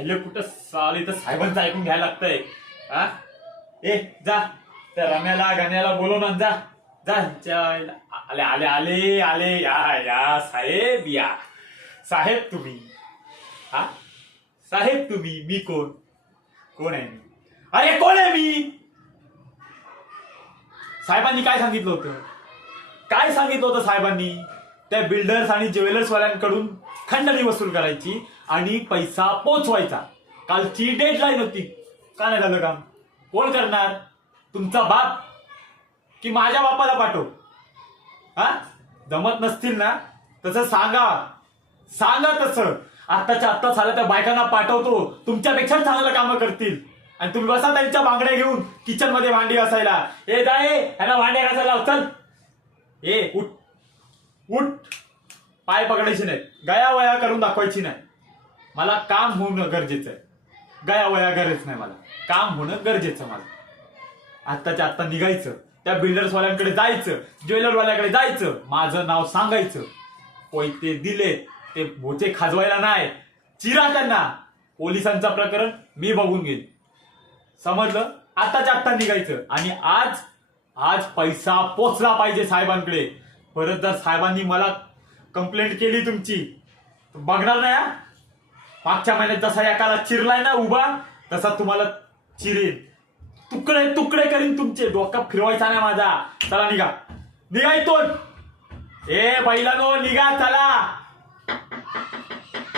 आईला कुठं? साल तर साहेबांचं ऐकून घ्यायला लागतंय. हा? ए जा. त्या रम्याला गाण्याला बोलवून आण जा. जा ह्यांच्या आईला. आले आले आले आले. या या साहेब या. साहेब तुम्ही. हा? साहेब तुम्ही. मी कोण? कोण आहे मी? अरे कोण आहे मी? साहेबांनी काय सांगितलं होतं? काय सांगितलं होतं साहेबांनी? त्या बिल्डर्स आणि ज्वेलर्सवाल्यांकडून खंडणी वसूल करायची आणि पैसा पोचवायचा कालची डेडलाईन होती. का नाही झालं काम? कोण करणार? तुमचा बाप की माझ्या बापाला पाठव. हा? जमत नसतील ना? तसं सांगा. सांगा तसं. आत्ताच्या आत्ता झालं त्या बायकांना पाठवतो. तुमच्यापेक्षा चांगलं कामं करतील. आणि तुम्ही बसा त्यांच्या बांगड्या घेऊन किचनमध्ये भांडी घासायला. ए दाय ह्याला भांड्या घासायला चल. ए उठ. पाय पकडायचे नाही गया वया करून दाखवायची नाही. मला काम होणं गरजेचं आहे. गया वया गरज नाही मला. काम होणं गरजेचं मला. आत्ताच्या आत्ता निघायचं. त्या बिल्डर्सवाल्यांकडे जायचं. ज्वेलरवाल्याकडे जायचं. माझं नाव सांगायचं. पैसे दिले. ते भोचे खाजवायला नाही. चिरा त्यांना. पोलिसांचं प्रकरण मी बघून घेईन. समजलं? आत्ताच्या आत्ता निघायचं. आणि आज आज पैसा पोचला पाहिजे साहेबांकडे. परत जर साहेबांनी मला कंप्लेंट केली तुमची. बघणार नाही मागच्या महिन्यात जसा एकाला चिरलाय ना उभा तसा तुम्हाला चिरेन. तुकडे तुकडे करीन तुमचे. डोका फिरवायचा नाही माझा. चला निघा. निघा इथून. ए बैलानो निघा चला.